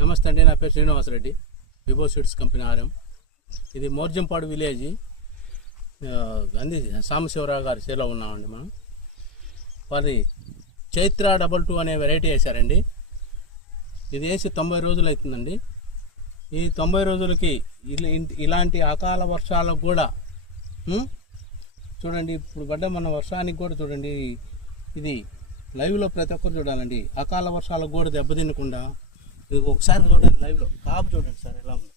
నమస్తే అండి, నా పేరు శ్రీనివాసరెడ్డి, విభో సీడ్స్ కంపెనీ ఆర్ఎం. ఇది మోర్జంపాడు విలేజ్, గాంధీ సాంబశివరావు గారి సేలో ఉన్నామండి. మనం వారి చైత్ర 22 అనే వెరైటీ వేశారండి. ఇది వేసి 90 రోజులు అవుతుందండి. ఈ 90 రోజులకి ఇలాంటి అకాల వర్షాలకు కూడా చూడండి, ఇప్పుడు పడ్డ మన వర్షానికి కూడా చూడండి, ఇది లైవ్లో ప్రతి ఒక్కరు చూడాలండి. అకాల వర్షాలకు కూడా దెబ్బతినకుండా ఇది ఒకసారి చూడండి, లైవ్లో కాపు చూడండి సార్ ఎలా ఉంది.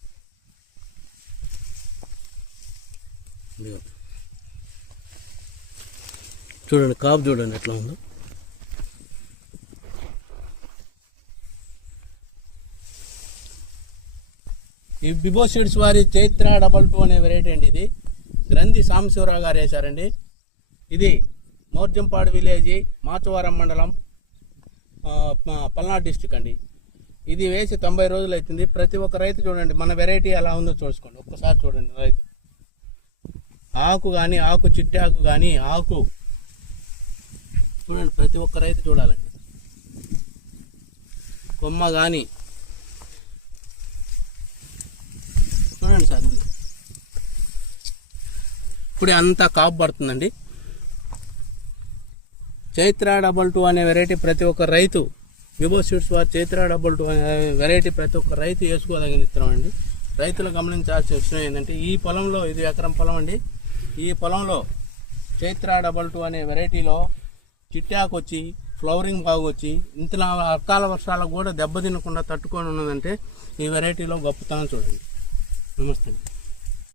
చూడండి కాపు చూడండి ఎట్లా ఉందో. ఈ విభో సీడ్స్ వారి చైత్ర 22 అనే వెరైటీ అండి. ఇది గ్రంథి సాంబశివరావు గారు వేశారండి. ఇది మోర్జంపాడు విలేజ్, మాచవరం మండలం, పల్నాడు డిస్టిక్ అండి. ఇది వేసి 90 రోజులు అవుతుంది. ప్రతి ఒక్క రైతు చూడండి మన వెరైటీ ఎలా ఉందో చూసుకోండి, ఒక్కసారి చూడండి. రైతు ఆకు కానీ, ఆకు చిట్టాకు కానీ, ఆకు చూడండి, ప్రతి ఒక్క రైతు చూడాలండి. కొమ్మ కానీ చూడండి సార్, ఇప్పుడే అంతా కాపు పడుతుందండి. చైత్ర 22 అనే వెరైటీ ప్రతి ఒక్క రైతు, విభో సీడ్స్ వారి చైత్ర 22 అనే వెరైటీ ప్రతి ఒక్క రైతు వేసుకోదగిన విత్తనం అండి. రైతులు గమనించాల్సిన విషయం ఏంటంటే, ఈ పొలంలో, ఇది ఎకరం పొలం అండి, ఈ పొలంలో చైత్ర 22 అనే వెరైటీలో చిట్టాకు వచ్చి, ఫ్లవరింగ్ బాగా వచ్చి, ఇంత అకాల వర్షాలకు కూడా దెబ్బతినకుండా తట్టుకొని ఉన్నదంటే ఈ వెరైటీలో గొప్పతనం చూడండి. నమస్తే.